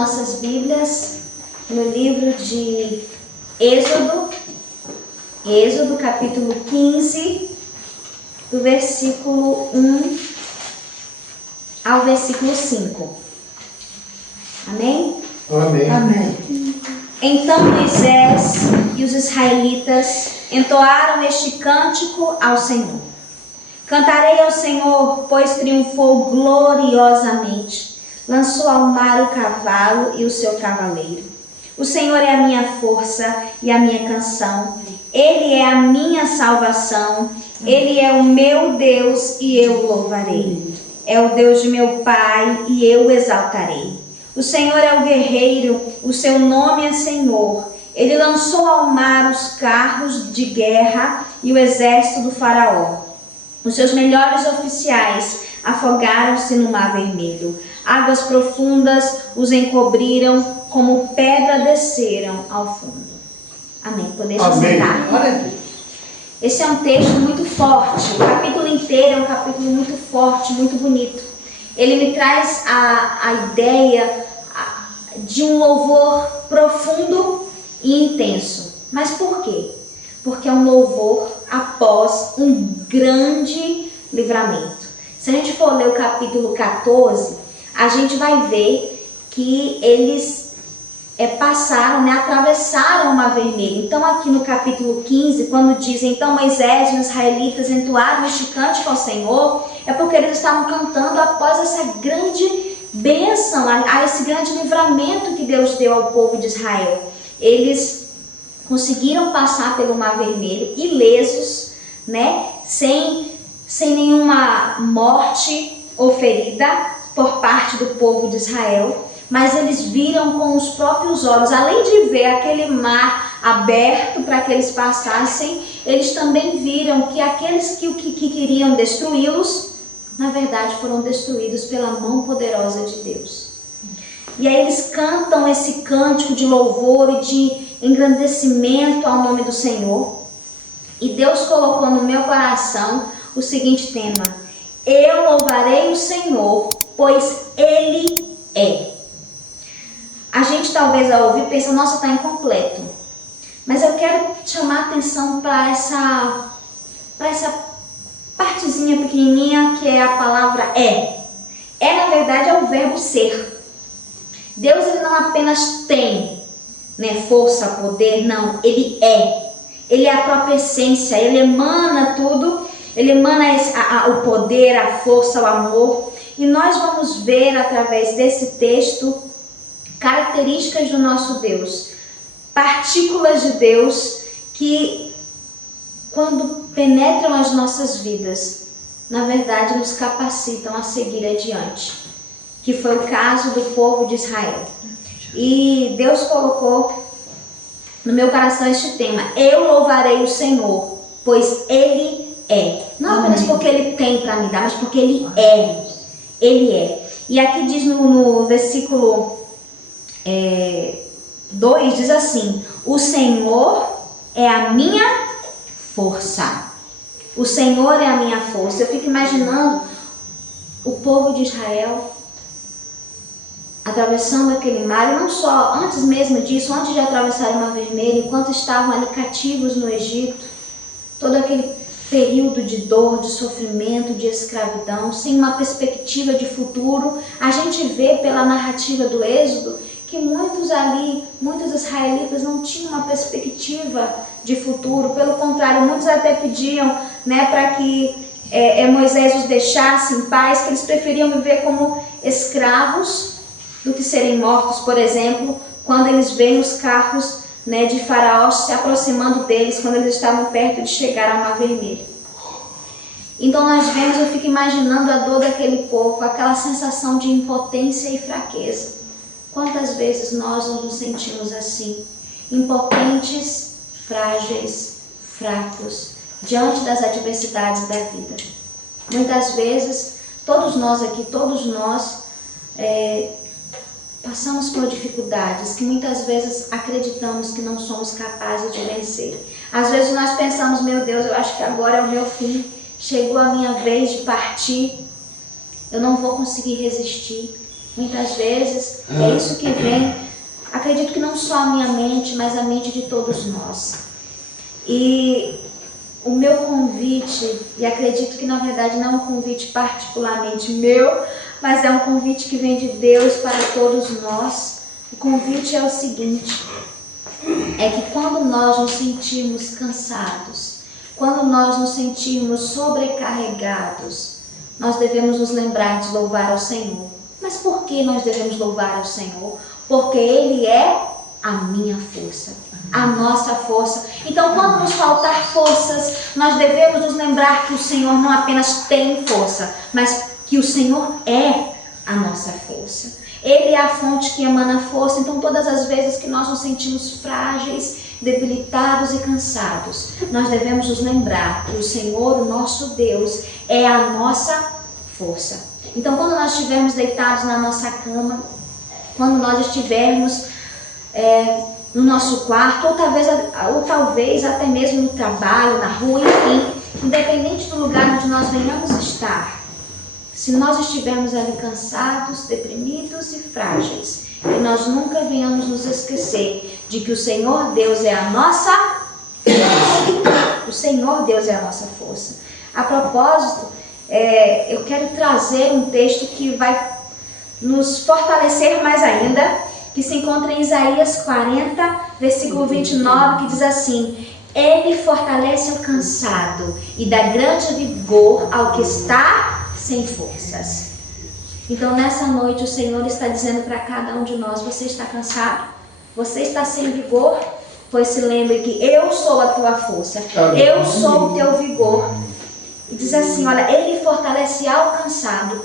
nossas Bíblias no livro de Êxodo capítulo 15, do versículo 1 ao versículo 5. Amém? Amém. Amém. Então Moisés e os israelitas entoaram este cântico ao Senhor. Cantarei ao Senhor, pois triunfou gloriosamente. Lançou ao mar o cavalo e o seu cavaleiro. O Senhor é a minha força e a minha canção. Ele é a minha salvação. Ele é o meu Deus e eu o louvarei. É o Deus de meu pai e eu o exaltarei. O Senhor é o guerreiro, o seu nome é Senhor. Ele lançou ao mar os carros de guerra e o exército do faraó. Os seus melhores oficiais afogaram-se no mar vermelho. Águas profundas os encobriram, como pedra desceram ao fundo. Amém. Podemos sentar. Glória a Deus. Esse é um texto muito forte. O capítulo inteiro é um capítulo muito forte, muito bonito. Ele me traz a ideia de um louvor profundo e intenso. Mas por quê? Porque é um louvor após um grande livramento. Se a gente for ler o capítulo 14, a gente vai ver que eles passaram, atravessaram o Mar Vermelho. Então aqui no capítulo 15, quando diz, então Moisés e os israelitas entoaram este cântico ao Senhor, é porque eles estavam cantando após essa grande bênção, a esse grande livramento que Deus deu ao povo de Israel. Eles conseguiram passar pelo Mar Vermelho ilesos, sem nenhuma morte ou ferida por parte do povo de Israel, mas eles viram com os próprios olhos, além de ver aquele mar aberto para que eles passassem, eles também viram que aqueles que queriam destruí-los, na verdade foram destruídos pela mão poderosa de Deus. E aí eles cantam esse cântico de louvor e de engrandecimento ao nome do Senhor. E Deus colocou no meu coração o seguinte tema: eu louvarei o Senhor, pois Ele é. A gente talvez ao ouvir pensa, nossa, está incompleto. Mas eu quero chamar a atenção para essa partezinha pequenininha que é a palavra é. É, na verdade, é o verbo ser. Deus, ele não apenas tem força, poder, não. Ele é. Ele é a própria essência. Ele emana tudo. Ele emana o poder, a força, o amor. E nós vamos ver através desse texto características do nosso Deus, partículas de Deus que, quando penetram as nossas vidas, na verdade nos capacitam a seguir adiante, que foi o caso do povo de Israel. E Deus colocou no meu coração este tema: eu louvarei o Senhor, pois Ele é. Não apenas porque Ele tem para me dar, mas porque Ele é. Ele é. E aqui diz no versículo 2, diz assim: o Senhor é a minha força. O Senhor é a minha força. Eu fico imaginando o povo de Israel atravessando aquele mar, e não só, antes mesmo disso, antes de atravessar o Mar Vermelho, enquanto estavam ali cativos no Egito, todo aquele período de dor, de sofrimento, de escravidão, sem uma perspectiva de futuro. A gente vê pela narrativa do Êxodo que muitos israelitas não tinham uma perspectiva de futuro. Pelo contrário, muitos até pediam para que Moisés os deixasse em paz, que eles preferiam viver como escravos do que serem mortos, por exemplo, quando eles veem os carros de Faraó se aproximando deles, quando eles estavam perto de chegar ao Mar Vermelho. Então nós vemos, eu fico imaginando a dor daquele povo, aquela sensação de impotência e fraqueza. Quantas vezes nós nos sentimos assim, impotentes, frágeis, fracos, diante das adversidades da vida? Muitas vezes, todos nós passamos por dificuldades que muitas vezes acreditamos que não somos capazes de vencer. Às vezes nós pensamos, meu Deus, eu acho que agora é o meu fim, chegou a minha vez de partir, eu não vou conseguir resistir. Muitas vezes é isso que vem, acredito que não só a minha mente, mas a mente de todos nós. E o meu convite, e acredito que na verdade não é um convite particularmente meu, mas é um convite que vem de Deus para todos nós. O convite é o seguinte, é que quando nós nos sentirmos cansados, quando nós nos sentirmos sobrecarregados, nós devemos nos lembrar de louvar ao Senhor. Mas por que nós devemos louvar ao Senhor? Porque Ele é a minha força, a nossa força. Então, quando nos faltar forças, nós devemos nos lembrar que o Senhor não apenas tem força, mas que o Senhor é a nossa força. Ele é a fonte que emana força. Então, todas as vezes que nós nos sentimos frágeis, debilitados e cansados, nós devemos nos lembrar que o Senhor, o nosso Deus, é a nossa força. Então, quando nós estivermos deitados na nossa cama, quando nós estivermos no nosso quarto, ou talvez até mesmo no trabalho, na rua, enfim, independente do lugar onde nós venhamos estar, se nós estivermos ali cansados, deprimidos e frágeis, que nós nunca venhamos nos esquecer de que o Senhor Deus é a nossa força. O Senhor Deus é a nossa força. A propósito, eu quero trazer um texto que vai nos fortalecer mais ainda, que se encontra em Isaías 40, versículo 29, que diz assim: Ele fortalece o cansado e dá grande vigor ao que está sem forças. Então, nessa noite, o Senhor está dizendo para cada um de nós: você está cansado? Você está sem vigor? Pois se lembre que eu sou a tua força, eu sou o teu vigor. E diz assim, olha, Ele fortalece ao cansado.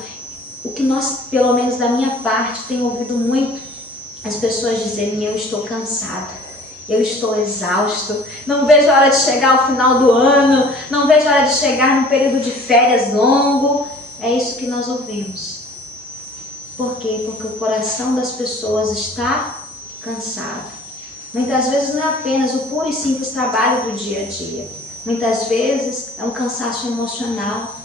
O que nós, pelo menos da minha parte, tenho ouvido muito as pessoas dizerem: eu estou cansado, eu estou exausto, não vejo a hora de chegar ao final do ano, não vejo a hora de chegar num período de férias longo. É isso que nós ouvimos. Por quê? Porque o coração das pessoas está cansado. Muitas vezes não é apenas o puro e simples trabalho do dia a dia. Muitas vezes é um cansaço emocional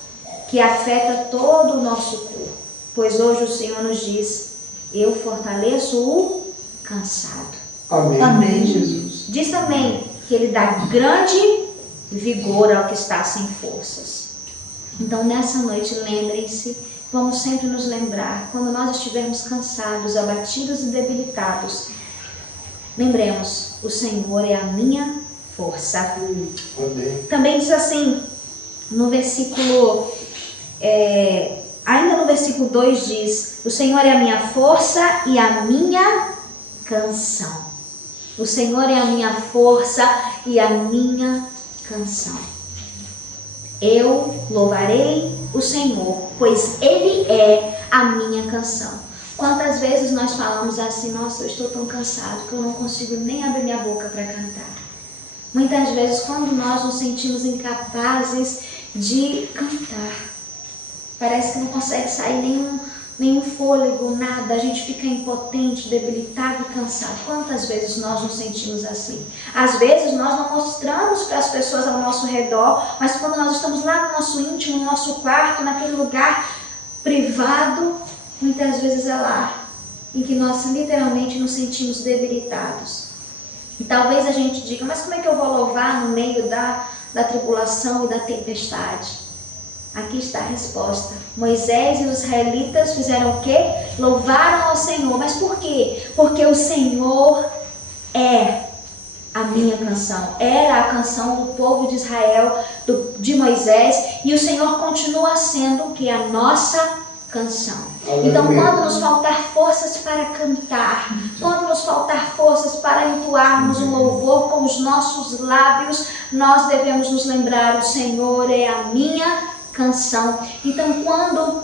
que afeta todo o nosso corpo. Pois hoje o Senhor nos diz: eu fortaleço o cansado. Amém. Amém, Jesus. Diz também que Ele dá grande vigor ao que está sem forças. Então, nessa noite, lembrem-se, vamos sempre nos lembrar, quando nós estivermos cansados, abatidos e debilitados, lembremos: o Senhor é a minha força. Amém. Também diz assim, no versículo, ainda no versículo 2 diz: o Senhor é a minha força e a minha canção. O Senhor é a minha força e a minha canção. Eu louvarei o Senhor, pois Ele é a minha canção. Quantas vezes nós falamos assim: nossa, eu estou tão cansado que eu não consigo nem abrir minha boca para cantar. Muitas vezes, quando nós nos sentimos incapazes de cantar, parece que não consegue sair nenhum fôlego, nada, a gente fica impotente, debilitado e cansado. Quantas vezes nós nos sentimos assim? Às vezes nós não mostramos para as pessoas ao nosso redor, mas quando nós estamos lá no nosso íntimo, no nosso quarto, naquele lugar privado, muitas vezes é lá em que nós literalmente nos sentimos debilitados. E talvez a gente diga: mas como é que eu vou louvar no meio da tribulação e da tempestade? Aqui está a resposta. Moisés e os israelitas fizeram o quê? Louvaram ao Senhor. Mas por quê? Porque o Senhor é a minha canção. Era a canção do povo de Israel, de Moisés. E o Senhor continua sendo o quê? A nossa canção. Então, quando nos faltar forças para cantar, quando nos faltar forças para entoarmos um louvor com os nossos lábios, nós devemos nos lembrar: o Senhor é a minha canção. Então, quando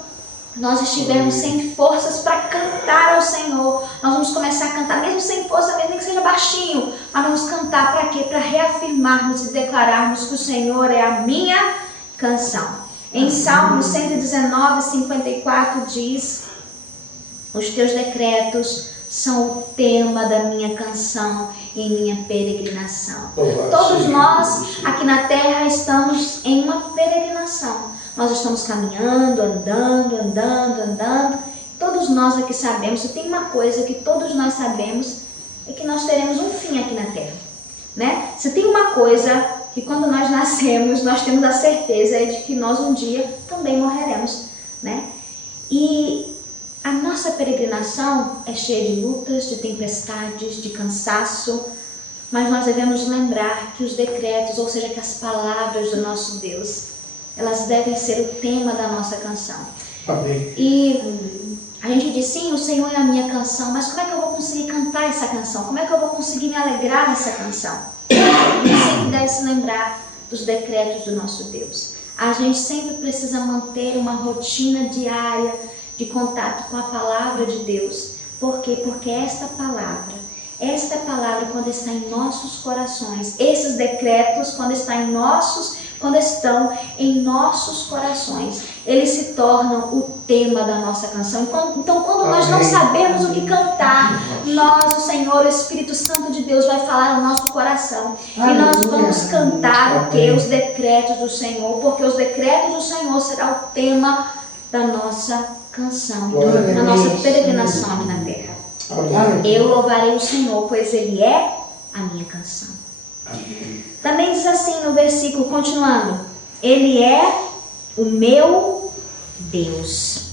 nós estivermos sem forças para cantar ao Senhor, nós vamos começar a cantar, mesmo sem força, mesmo que seja baixinho, mas vamos cantar para quê? Para reafirmarmos e declararmos que o Senhor é a minha canção. Em Salmos 119, 54 diz: os teus decretos são o tema da minha canção em minha peregrinação. Todos nós aqui na terra estamos em uma peregrinação. Nós estamos caminhando, andando, todos nós aqui sabemos, se tem uma coisa que todos nós sabemos, é que nós teremos um fim aqui na Terra, né? Se tem uma coisa que quando nós nascemos, nós temos a certeza de que nós um dia também morreremos, né? E a nossa peregrinação é cheia de lutas, de tempestades, de cansaço, mas nós devemos lembrar que os decretos, ou seja, que as palavras do nosso Deus, elas devem ser o tema da nossa canção. Amém. E a gente diz, sim, o Senhor é a minha canção, mas como é que eu vou conseguir cantar essa canção? Como é que eu vou conseguir me alegrar nessa canção? A gente sempre deve se lembrar dos decretos do nosso Deus. A gente sempre precisa manter uma rotina diária de contato com a palavra de Deus. Por quê? Porque esta palavra, quando está em nossos corações, esses decretos, quando estão em nossos corações, eles se tornam o tema da nossa canção. Então, quando nós não sabemos o que cantar, o Senhor, o Espírito Santo de Deus vai falar no nosso coração. E nós vamos cantar os decretos do Senhor, porque os decretos do Senhor será o tema da nossa canção, da nossa peregrinação aqui na terra. Eu louvarei o Senhor, pois Ele é a minha canção. Amém. Também diz assim no versículo, continuando: Ele é o meu Deus,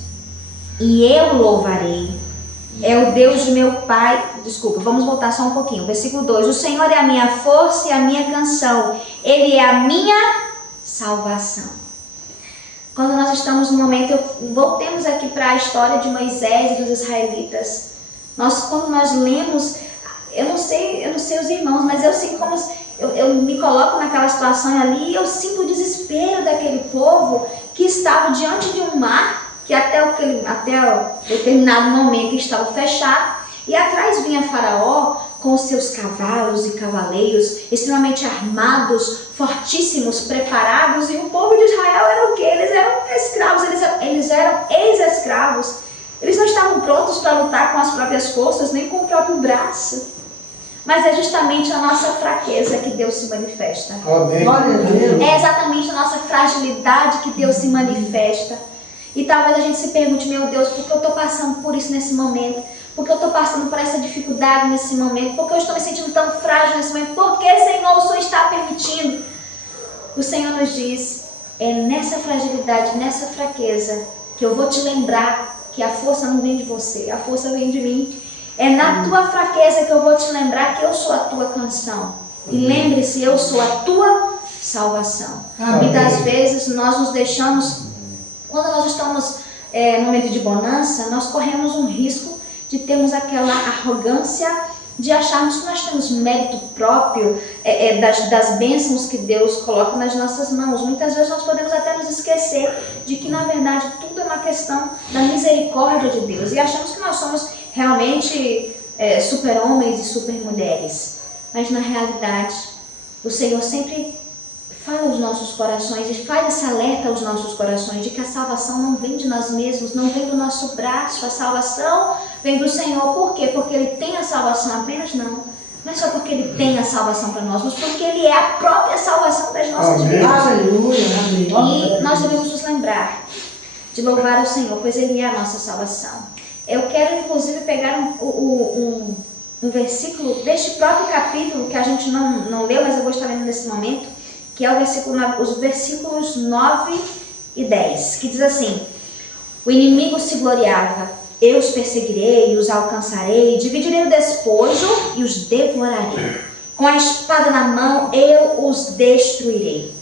e eu louvarei. É o Deus do meu Pai. Desculpa, vamos voltar só um pouquinho. Versículo 2: O Senhor é a minha força e a minha canção. Ele é a minha salvação. Quando nós estamos no momento, voltemos aqui para a história de Moisés e dos israelitas. Quando nós lemos, eu não sei os irmãos, mas eu sinto como eu me coloco naquela situação ali e eu sinto o desespero daquele povo que estava diante de um mar que até determinado momento estava fechado, e atrás vinha Faraó com os seus cavalos e cavaleiros extremamente armados, fortíssimos, preparados, e o povo de Israel era o quê? Eles eram escravos, eles eram ex-escravos. Eles não estavam prontos para lutar com as próprias forças, nem com o próprio braço. Mas é justamente a nossa fraqueza que Deus se manifesta. Amém. É exatamente a nossa fragilidade que Deus se manifesta. E talvez a gente se pergunte, meu Deus, por que eu estou passando por isso nesse momento? Por que eu estou passando por essa dificuldade nesse momento? Por que eu estou me sentindo tão frágil nesse momento? Por que, Senhor, o Senhor está permitindo? O Senhor nos diz, é nessa fragilidade, nessa fraqueza, que eu vou te lembrar que a força não vem de você, a força vem de mim. É na tua fraqueza que eu vou te lembrar que eu sou a tua canção. E lembre-se, eu sou a tua salvação. Muitas vezes nós nos deixamos, quando nós estamos no momento de bonança, nós corremos um risco de termos aquela arrogância de acharmos que nós temos mérito próprio das bênçãos que Deus coloca nas nossas mãos. Muitas vezes nós podemos até nos esquecer de que, na verdade, tudo é uma questão da misericórdia de Deus. E achamos que nós somos realmente super-homens e super-mulheres. Mas, na realidade, o Senhor sempre fala aos nossos corações e faz esse alerta aos nossos corações de que a salvação não vem de nós mesmos, não vem do nosso braço. A salvação vem do Senhor. Por quê? Porque Ele tem a salvação apenas? Não. Não é só porque Ele tem a salvação para nós, mas porque Ele é a própria salvação das nossas vidas. Aleluia, amém. E nós devemos nos lembrar de louvar o Senhor, pois Ele é a nossa salvação. Eu quero, inclusive, pegar um versículo deste próprio capítulo, que a gente não leu, mas eu vou estar lendo nesse momento, que é os versículos 9 e 10, que diz assim: O inimigo se gloriava, eu os perseguirei e os alcançarei, dividirei o despojo e os devorarei. Com a espada na mão eu os destruirei.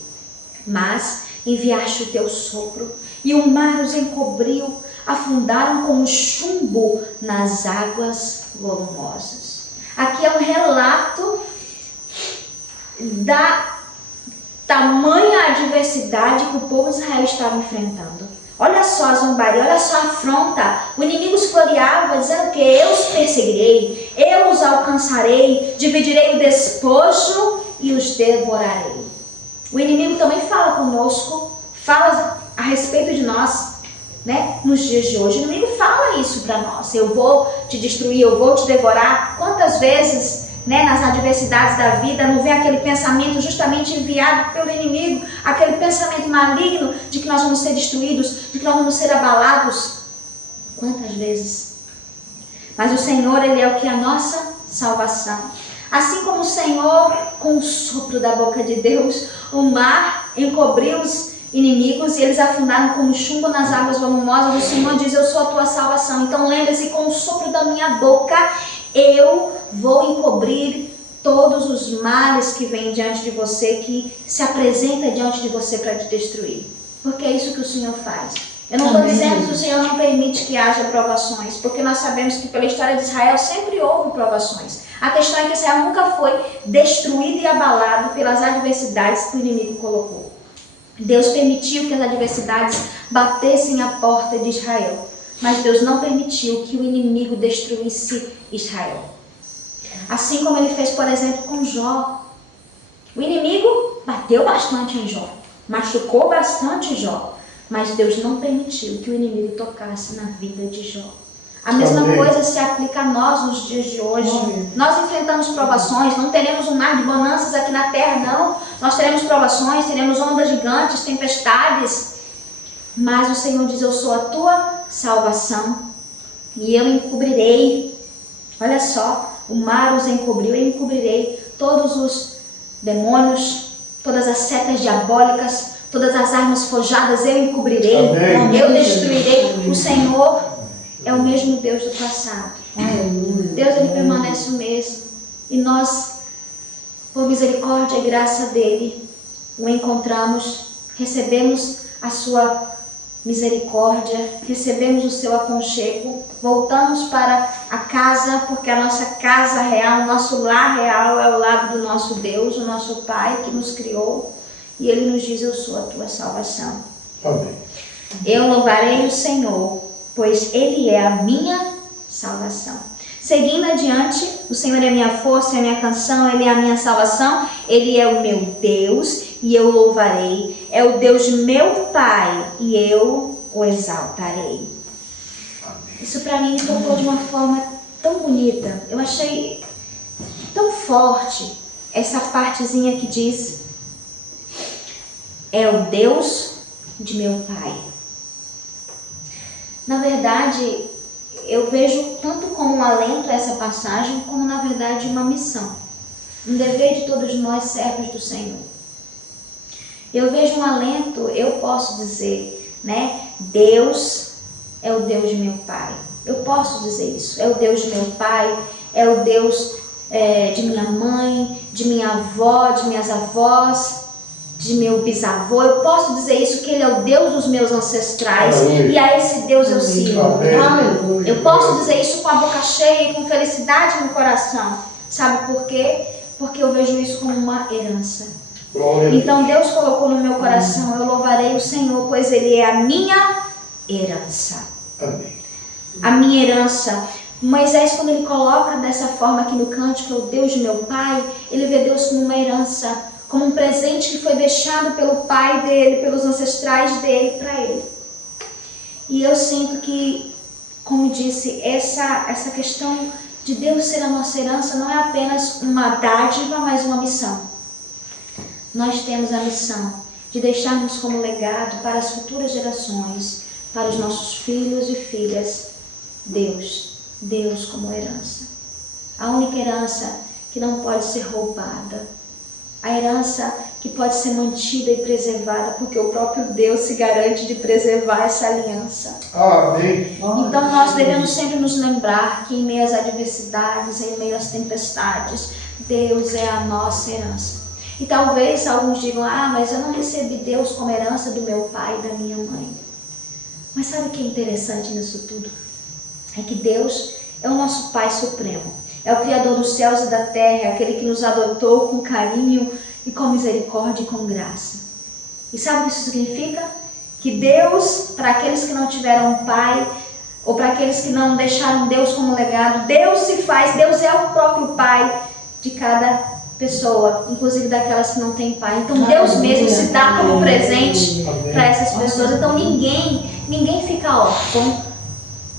Mas enviaste o teu sopro e o mar os encobriu, afundaram como chumbo nas águas volumosas. Aqui é um relato da tamanha adversidade que o povo de Israel estava enfrentando. Olha só a zombaria, olha só a afronta. O inimigo se gloriava dizendo que eu os perseguirei, eu os alcançarei, dividirei o despojo e os devorarei. O inimigo também fala conosco, fala a respeito de nós, né? Nos dias de hoje, o inimigo fala isso para nós: eu vou te destruir, eu vou te devorar. Quantas vezes, né, nas adversidades da vida, não vem aquele pensamento justamente enviado pelo inimigo, aquele pensamento maligno de que nós vamos ser destruídos, de que nós vamos ser abalados. Quantas vezes? Mas o Senhor, Ele é o que? A nossa salvação. Assim como o Senhor, com o sopro da boca de Deus, o mar encobriu os inimigos e eles afundaram como chumbo nas águas volumosas, o Senhor diz, eu sou a tua salvação. Então lembre-se, com o sopro da minha boca, eu vou encobrir todos os males que vêm diante de você, que se apresenta diante de você para te destruir. Porque é isso que o Senhor faz. Eu não estou dizendo que o Senhor não permite que haja provações, porque nós sabemos que pela história de Israel sempre houve provações. A questão é que Israel nunca foi destruído e abalado pelas adversidades que o inimigo colocou. Deus permitiu que as adversidades batessem a porta de Israel, mas Deus não permitiu que o inimigo destruísse Israel. Assim como ele fez, por exemplo, com Jó. O inimigo bateu bastante em Jó, machucou bastante Jó, mas Deus não permitiu que o inimigo tocasse na vida de Jó. A mesma coisa se aplica a nós nos dias de hoje. Nós enfrentamos provações, não teremos um mar de bonanças aqui na terra, não. Nós teremos provações, teremos ondas gigantes, tempestades. Mas o Senhor diz, eu sou a tua salvação e eu encobrirei. Olha só, o mar os encobriu, eu encobrirei todos os demônios, todas as setas diabólicas, todas as armas forjadas, eu encobrirei. Amém. Eu destruirei. O Senhor é o mesmo Deus do passado. Deus, Ele permanece o mesmo. E nós, por misericórdia e graça dEle, o encontramos, recebemos a sua misericórdia, recebemos o seu aconchego, voltamos para a casa, porque a nossa casa real, o nosso lar real é o lado do nosso Deus, o nosso Pai que nos criou. E Ele nos diz, eu sou a tua salvação. Amém. Eu louvarei o Senhor, pois Ele é a minha salvação. Seguindo adiante, o Senhor é a minha força, é a minha canção, Ele é a minha salvação, Ele é o meu Deus e eu louvarei. É o Deus meu Pai e eu o exaltarei. Amém. Isso para mim me tocou de uma forma tão bonita. Eu achei tão forte essa partezinha que diz, é o Deus de meu Pai. Na verdade, eu vejo tanto como um alento a essa passagem, como na verdade uma missão. Um dever de todos nós, servos do Senhor. Eu vejo um alento, eu posso dizer, né? Deus é o Deus de meu Pai. Eu posso dizer isso. É o Deus de meu Pai, é o Deus de minha mãe, de minha avó, de minhas avós, de meu bisavô. Eu posso dizer isso, que Ele é o Deus dos meus ancestrais. Aleluia. E a esse Deus eu sirvo. Aleluia. Eu posso dizer isso com a boca cheia e com felicidade no coração. Sabe por quê? Porque eu vejo isso como uma herança. Então Deus colocou no meu coração, eu louvarei o Senhor, pois Ele é a minha herança. Amém. A minha herança. Moisés, quando ele coloca dessa forma aqui no cântico, o Deus de meu Pai, ele vê Deus como uma herança, como um presente que foi deixado pelo pai dele, pelos ancestrais dele, para ele. E eu sinto que, como disse, essa questão de Deus ser a nossa herança não é apenas uma dádiva, mas uma missão. Nós temos a missão de deixarmos como legado para as futuras gerações, para os nossos filhos e filhas, Deus como herança. A única herança que não pode ser roubada. A herança que pode ser mantida e preservada, porque o próprio Deus se garante de preservar essa aliança. Amém. Então nós devemos sempre nos lembrar que em meio às adversidades, em meio às tempestades, Deus é a nossa herança. E talvez alguns digam, mas eu não recebi Deus como herança do meu pai e da minha mãe. Mas sabe o que é interessante nisso tudo? É que Deus é o nosso Pai Supremo. É o Criador dos céus e da terra, é aquele que nos adotou com carinho e com misericórdia e com graça. E sabe o que isso significa? Que Deus, para aqueles que não tiveram um pai, ou para aqueles que não deixaram Deus como legado, Deus é o próprio Pai de cada pessoa, inclusive daquelas que não têm pai. Então Deus mesmo se dá como presente para essas pessoas. Então ninguém fica órfão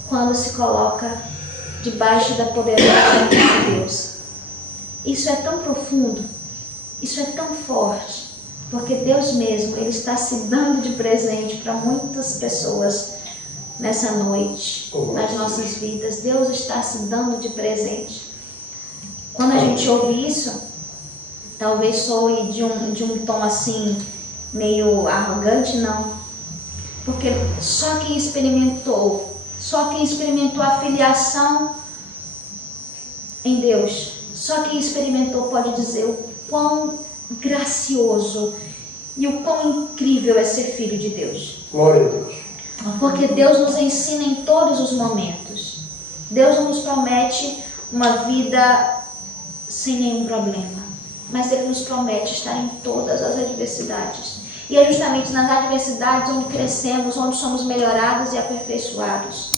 quando se coloca debaixo da poderosa mão de Deus. Isso é tão profundo, isso é tão forte, porque Deus mesmo, Ele está se dando de presente para muitas pessoas nessa noite, nas nossas vidas. Deus está se dando de presente. Quando a gente ouve isso, talvez soe de um tom assim, meio arrogante, não. Porque só quem experimentou a filiação em Deus, só quem experimentou pode dizer o quão gracioso e o quão incrível é ser filho de Deus. Glória a Deus. Porque Deus nos ensina em todos os momentos. Deus não nos promete uma vida sem nenhum problema, mas Ele nos promete estar em todas as adversidades. E é justamente nas adversidades onde crescemos, onde somos melhorados e aperfeiçoados.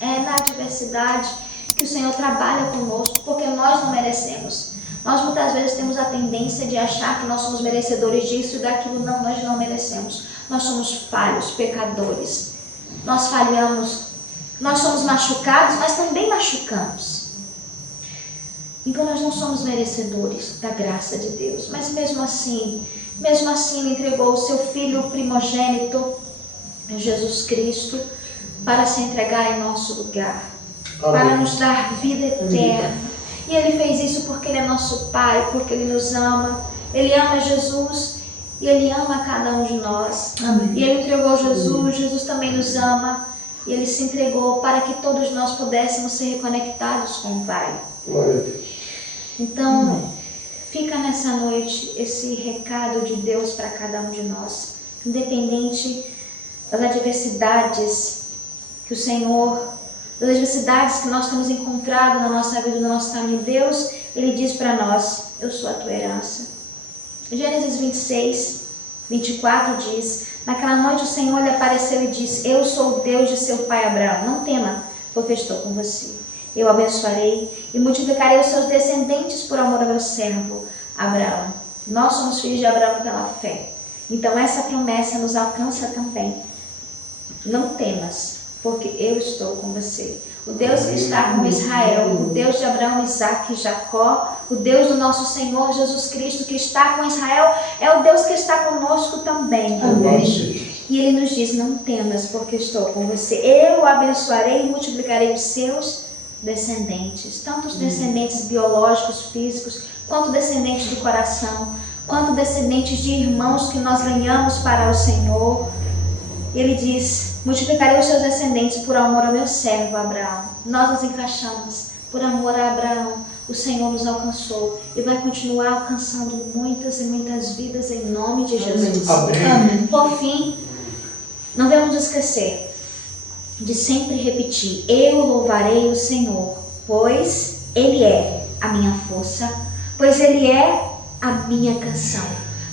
É na adversidade que o Senhor trabalha conosco, porque nós não merecemos. Nós muitas vezes temos a tendência de achar que nós somos merecedores disso e daquilo. Não, nós não merecemos. Nós somos falhos, pecadores. Nós falhamos. Nós somos machucados, mas também machucamos. Então nós não somos merecedores da graça de Deus. Mas mesmo assim Ele entregou o seu Filho primogênito, Jesus Cristo, para se entregar em nosso lugar. Amém. Para nos dar vida eterna. E Ele fez isso porque Ele é nosso Pai, porque Ele nos ama. Ele ama Jesus e Ele ama cada um de nós. Amém. E Ele entregou Jesus, Jesus também nos ama. E Ele se entregou para que todos nós pudéssemos ser reconectados com o Pai. Glória a Deus. Então, fica nessa noite esse recado de Deus para cada um de nós. Independente das adversidades que o Senhor, das adversidades que nós temos encontrado na nossa vida, no nosso caminho, Deus, Ele diz para nós: eu sou a tua herança. Gênesis 26, 24 diz: naquela noite o Senhor lhe apareceu e disse: eu sou o Deus de seu pai Abraão. Não tema, porque estou com você. Eu abençoarei e multiplicarei os seus descendentes por amor ao meu servo Abraão. Nós somos filhos de Abraão pela fé. Então essa promessa nos alcança também. Não temas, porque eu estou com você. O Deus que está com Israel, o Deus de Abraão, Isaque e Jacó, o Deus do nosso Senhor Jesus Cristo que está com Israel, é o Deus que está conosco também. Amém. E Ele nos diz: não temas, porque estou com você. Eu abençoarei e multiplicarei os seus descendentes, tanto os descendentes biológicos, físicos, quanto descendentes do coração, quanto descendentes de irmãos que nós ganhamos para o Senhor. Ele diz: multiplicarei os seus descendentes por amor ao meu servo Abraão. Nós nos encaixamos por amor a Abraão. O Senhor nos alcançou e vai continuar alcançando muitas e muitas vidas em nome de Jesus. Amém. Por fim, não devemos esquecer de sempre repetir: eu louvarei o Senhor, pois Ele é a minha força, pois Ele é a minha canção,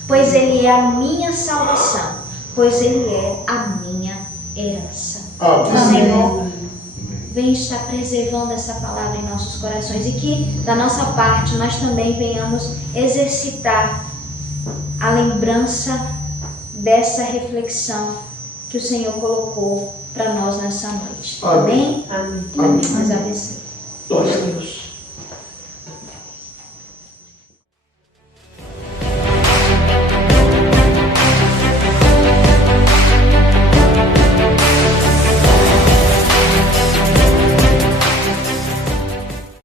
pois Ele é a minha salvação, pois Ele é a minha herança. Amém. O Senhor vem estar preservando essa palavra em nossos corações e que, da nossa parte, nós também venhamos exercitar a lembrança dessa reflexão que o Senhor colocou para nós nessa noite. Amém? Amém. Deus abençoe. Glória a Deus.